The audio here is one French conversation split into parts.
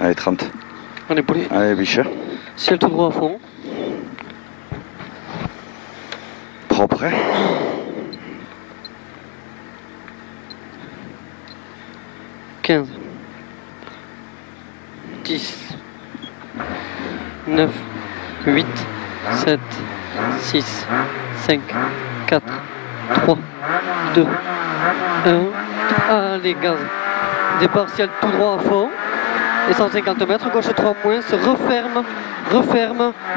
Allez, 30. On est poulet. Allez, Bichet. Ciel tout droit à fond. Propre. 15, 10, 9, 8, 7, 6, 5, 4, 3, 2, 1. Allez, gaz. Départ ciel tout droit à fond. Et 150 mètres, gauche 3 moins, se referme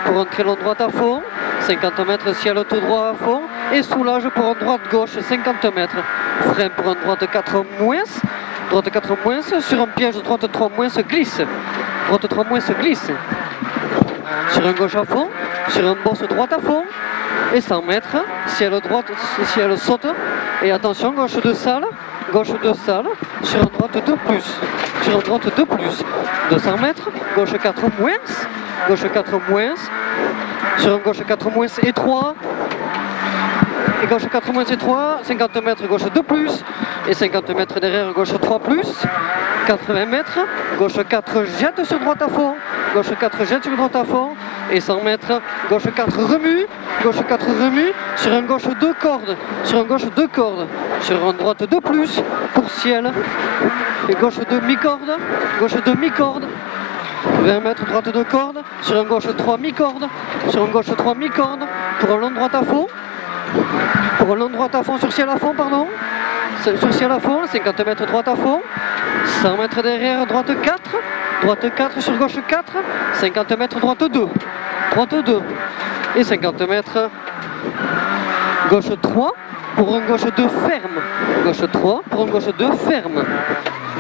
pour entrer long droite à fond. 50 mètres, ciel tout droit à fond. Et soulage pour un droite gauche, 50 mètres. Frein pour un droite 4 moins. Droite 4 moins, sur un piège droite 3 moins se glisse. Droite 3 moins se glisse. Sur un gauche à fond, sur un bosse droite à fond. Et 100 mètres, ciel droite, ciel saute. Et attention, gauche de salle, sur un droite 2 plus. Sur un droite 2 plus. 200 mètres, gauche 4 moins. Gauche 4 moins. Sur un gauche 4 moins et 3. Et gauche 4 moins et 3, 50 mètres, gauche 2 plus, et 50 mètres derrière, gauche 3 plus, 80 mètres, gauche 4 jette sur droite à fond, gauche 4 jette sur droite à fond, et 100 mètres, gauche 4 remue, sur un gauche 2 cordes, sur un droite 2 plus, pour ciel, et gauche 2 mi-corde, 20 mètres, droite 2 cordes, sur un gauche 3 mi-corde, pour un long droite à fond. Sur ciel à fond, pardon. Sur ciel à fond, 50 mètres droite à fond. 100 mètres derrière, droite 4 sur gauche 4. 50 mètres droite 2. Et 50 mètres gauche 3 pour un gauche 2 ferme.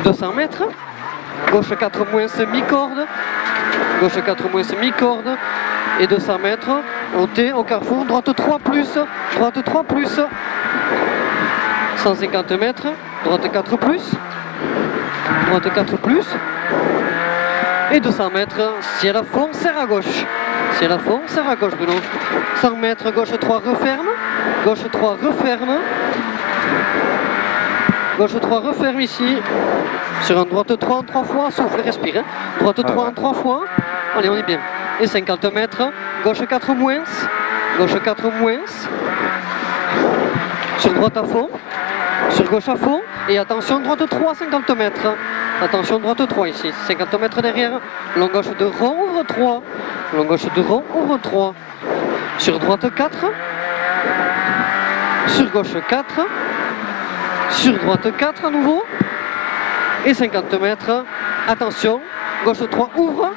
200 mètres. Gauche 4 moins mi-corde. Et 200 mètres, au T, au carrefour, droite 3 plus. 150 mètres, droite 4 plus. Et 200 mètres, ciel à fond, serre à gauche. Bruno. 100 mètres, gauche 3 referme. Gauche 3 referme ici. Sur un droite 3 en 3 fois, souffle, respire. Droite 3 en 3 fois. Allez, on est bien. Et 50 mètres, gauche 4 moins. Sur droite à fond. Sur gauche à fond. Et attention, droite 3, 50 mètres. Attention, droite 3 ici. 50 mètres derrière. Long gauche de rond, ouvre 3. Sur droite 4. Sur gauche 4. Sur droite 4 à nouveau. Et 50 mètres. Attention. Gauche 3 ouvre.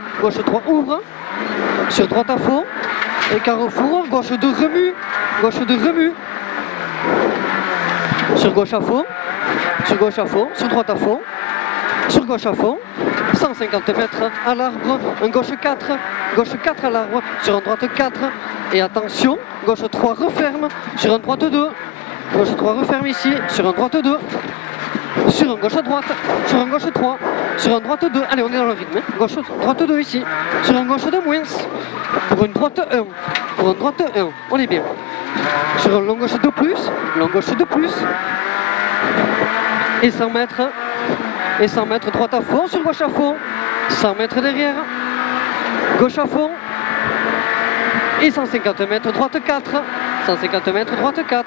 Sur droite à fond. Et carrefour. Gauche de remue. Sur gauche à fond. Sur droite à fond. Sur gauche à fond. 150 mètres à l'arbre. Un gauche 4. À l'arbre. Sur un droite 4. Et attention. Gauche 3 referme. Sur un droite 2. Gauche 3 referme ici. Sur un droite 2. Sur un gauche à droite, sur un gauche 3, sur un droite 2, allez on est dans le rythme, hein. Gauche, droite 2 ici, sur un gauche 2 moins, pour une droite 1, on est bien. Sur un long gauche 2 plus, et 100 mètres, droite à fond, sur gauche à fond, 100 mètres derrière, gauche à fond, et 150 mètres, droite 4, 150 mètres, droite 4,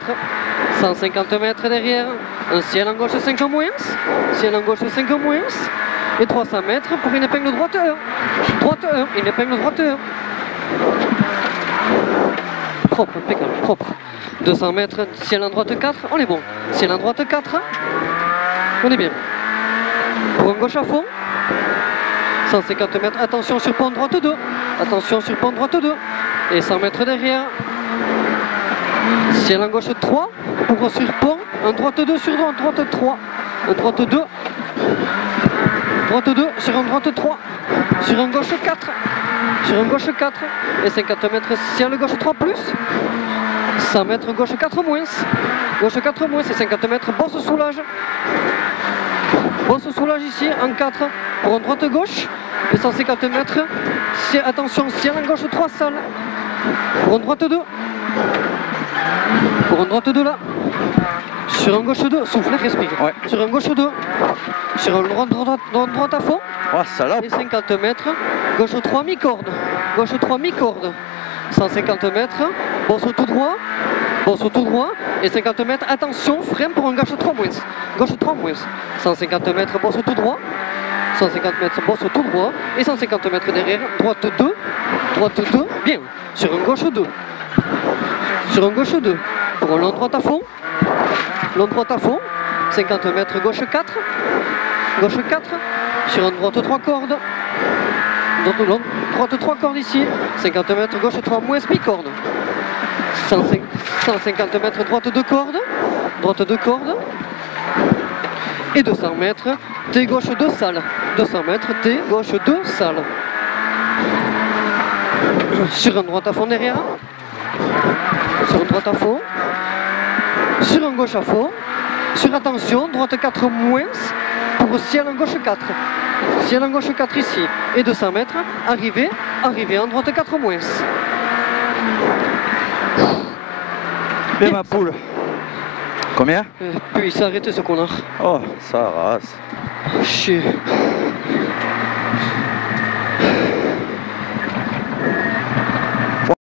150 mètres derrière, un ciel en gauche 5 moins, et 300 mètres pour une épingle droite 1, une épingle droite 1. Propre, impeccable, propre. 200 mètres, ciel en droite 4, on est bon. Ciel en droite 4, on est bien. Pour un gauche à fond, 150 mètres, attention sur pont droite 2, et 100 mètres derrière. Ciel en gauche 3, pour sur pont, un droite 2 sur droite 3, un droite 2, sur un droite 3, sur un gauche 4, et 50 mètres ciel gauche 3 plus, 100 mètres gauche 4 moins, et 50 mètres bosse soulage ici en 4 pour un droite gauche, et 150 mètres, attention ciel en gauche 3 salle, pour un droite 2. Pour un droite 2 là, Sur un gauche 2, souffle, respire. Ouais. Sur un gauche 2. Sur un droite à fond. Oh, salope. Et 50 mètres. Gauche 3, mi-corde. Gauche 3, mi-corde. 150 mètres. Bosse tout droit. Bosse tout droit. Et 50 mètres. Attention, frein pour un gauche 3 moins. Gauche 3 moins. 150 mètres, bosse tout droit. 150 mètres, bosse tout droit. Et 150 mètres derrière. Droite 2. Droite 2. Bien. Sur un gauche 2. Sur un gauche 2. Pour un long droite à fond. Long droite à fond. 50 mètres, gauche 4. Gauche 4. Sur un droite 3 cordes. Droite 3 cordes ici. 50 mètres, gauche 3 moins mi-corde. 150 mètres, droite 2 cordes. Droite 2 cordes. Et 200 mètres, T gauche 2 salles. 200 mètres, T gauche 2 salles. Sur un droite à fond derrière. Sur un droite à fond. Sur un gauche à fond. Sur attention, droite 4 moins. Pour ciel en gauche 4. Ciel en gauche 4 ici. Et 200 mètres, arrivée en droite 4 moins. Et ma poule. Combien? Puis il s'est arrêté ce connard. Oh, ça rase. Chier.